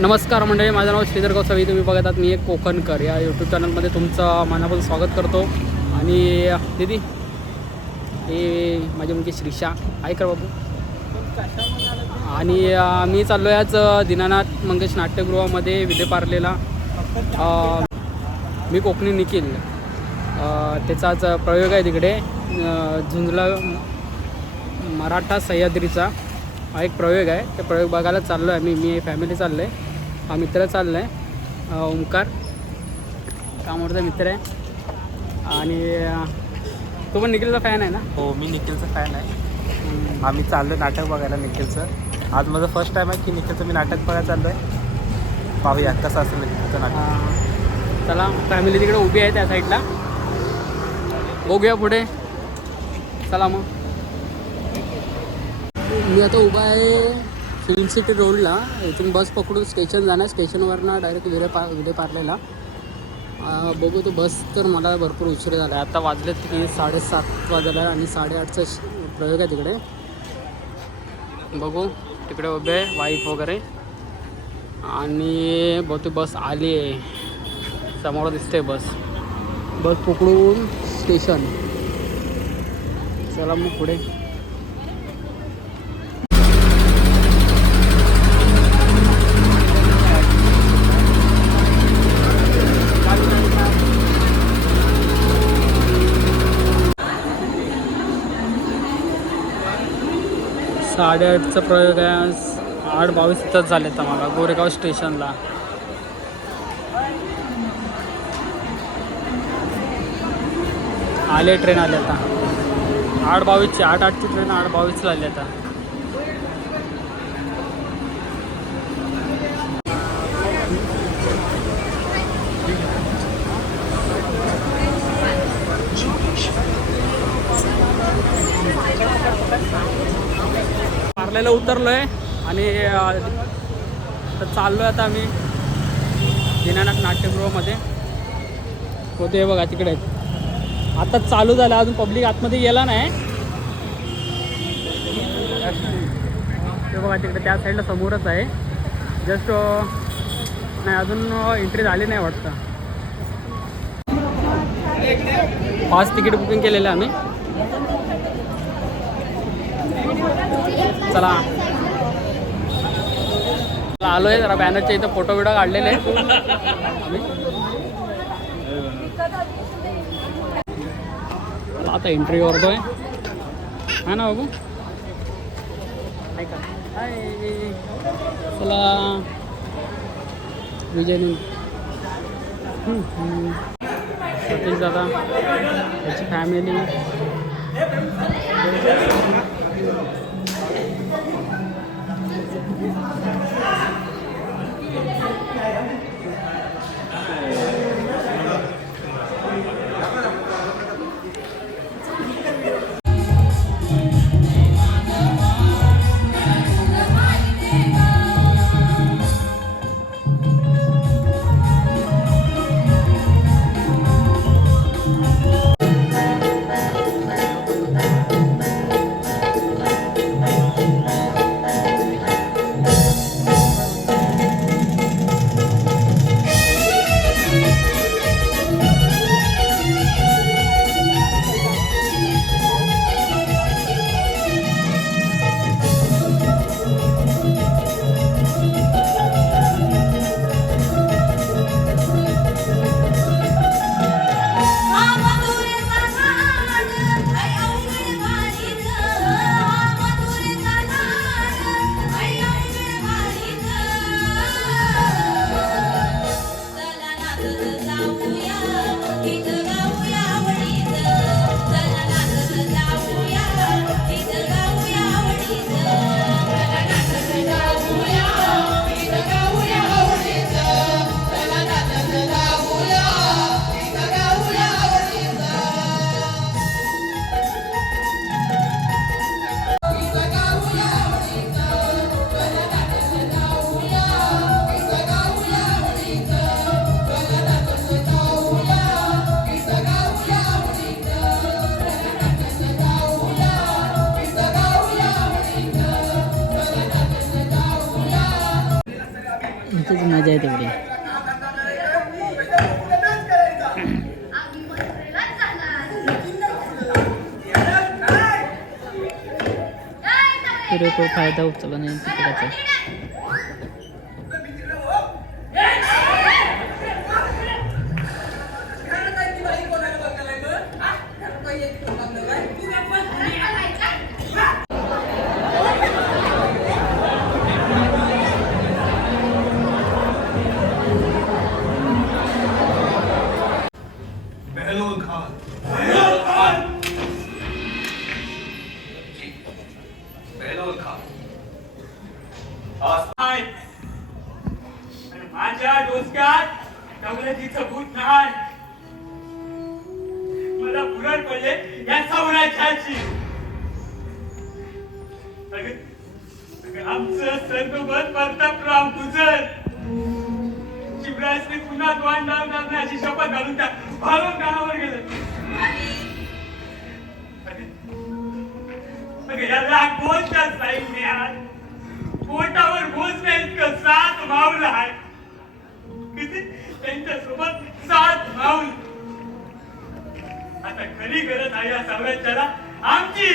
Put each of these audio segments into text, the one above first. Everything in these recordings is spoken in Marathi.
नमस्कार मंडळी माझं नाव श्रीधर गोसावी. तुम्ही बघत आहात मी एक कोकणकर. या यूट्यूब चॅनलमध्ये तुमचं मनापासून स्वागत करतो. आणि दीदी हे माझी मुलगी श्रीषा. आहे कर बाबू? आणि मी चाललो आहे आज दीनानाथ मंगेश नाट्यगृहामध्ये विदे पारलेला मी कोकणी निखिल. त्याचाच प्रयोग आहे तिकडे. झुंजला मराठा सह्याद्रीचा हा एक प्रयोग आहे. ते प्रयोग बघायला चाललो आहे मी मी फॅमिली चाललो आहे हा मित्र चालला आहे ओंकार. कामावरचा मित्र आहे. आणि तो पण निखिलचा फॅन आहे ना? हो मी निखिलचा फॅन आहे. आम्ही चाललो नाटक बघायला निखिलचं. आज माझं फर्स्ट टाईम आहे की निखिलचं मी नाटक बघायला चाललो आहे पाहूया कसं असेल निखिलचं नाटक. चला फॅमिली तिकडे उभी आहे त्या साईडला बघूया पुढे. चला मग. मी आता उभा आहे. फिल्म सिटी रोडला इथून बस पकडून स्टेशन जाणार. स्टेशनवरनं डायरेक्ट विले पा विले पार्लेला बघू तो बस तर मला भरपूर उशीर झाला. आहे आता वाजलेत की साडेसात वाजला आहे आणि साडेआठचा प्रयोग आहे तिकडे. बघू तिकडे उभे वाईफ वगैरे. आणि बहुतेक बस आली आहे. समोर दिसते बस बस पकडून स्टेशन चला मग पुढे. साडेआठचा प्रयोग आहे. आठ बावीस तास झाले आता मला गोरेगाव स्टेशनला. आले ट्रेन आले आता. आठ बावीसची आठ आठची ट्रेन आठ बावीसला आली आता. आपल्याला उतरलो आहे आणि तर आता चाललो आहे आता आम्ही दीनानाथ नाट्यगृहामध्ये. होते बघा तिकडे. आहेत आता चालू झालं अजून पब्लिक आतमध्ये गेला नाही. ते बघा तिकडे त्या साईडला समोरच आहे. जस्ट नाही अजून एंट्री झाली नाही वाटतं. फास्ट तिकीट बुकिंग केलेलं आहे आम्ही. चला. आलो आहे जरा बॅनरच्या इथं फोटो बिटो काढलेले. आता एंट्री करतोय. हा ना बाबू चला. विजय सतीश दादा त्याची फॅमिली पुरेपूर फायदा उचलला तिकडाचा. बहलोल माझ्या डोसक्यात दौलतीचं भूत नाही. मला पुरण पडले या सौराज्याची आमचं संतोबत प्रतापराव गुजर शिवराजने पुन्हा द्वान लावणार नाही अशी शपथ घालून त्या भारून गावावर गेलं. अगं- अगं याला कोणत्या सैन्यात पोटावर भोसण्या इतकं सात माऊल आहे किती त्यांच्यासोबत सात माऊल आता खरी गरज आहे या साम्राज्याला आमची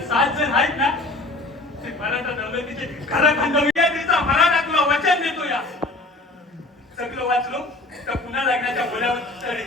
सात जण आहेत ना ते मराठा दौलतीचे खरं खांदवी तिचा मराठा तुला वचन देतो या सगळं वाचलो तर पुन्हा लग्नाच्या बोल्यावर चढेल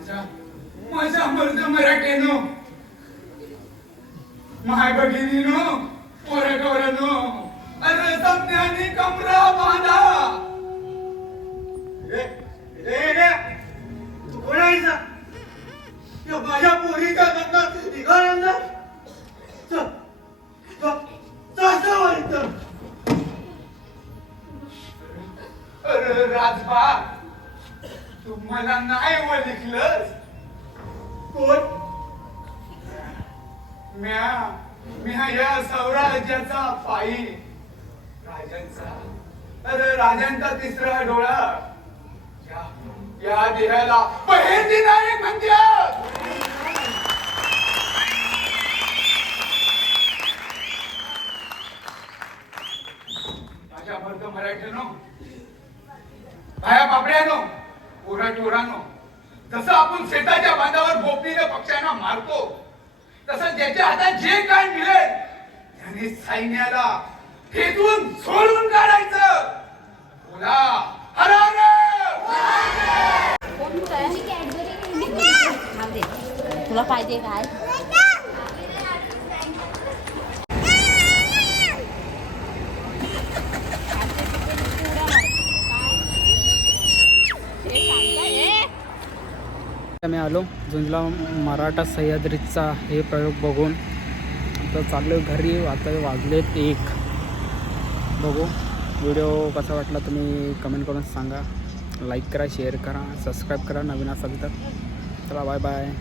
माझ्या माझ्या मर्द मराठीनो माय भगिनीनो पोरगवरनो अरे सत्यानी कमरा बांधा. माझ्या पोरीच्या लग्नात निघाला अरे राजबा तुम्हाला नाही ओळखलं. कोण? म्या. म्या या सौराज्याचा पायी. राजांचा. अरे राजांचा तिसरा डोळा. या देहाला बहेर नाही म्हणजे माझ्या भरत मराठीनो. भाया बापड्यानो. नो चोरानो जसं आपण शेताच्या बांधावर गोपीने पक्ष्यांना मारतो तसं ज्याच्या हातात जे काय मिळेल त्याने सैन्याला खेचून सोडून काढायचं. बोला तुला पाहिजे काय? आम्ही आलो. झुंजला मराठा सह्याद्रीचा हे प्रयोग बघून. तर चाललो घरी आता वाजलेत एक. बघू. व्हिडिओ कसा वाटला तुम्ही कमेंट करून सांगा. लाईक करा शेअर करा सबस्क्राईब करा नवीन असाल तर. चला बाय बाय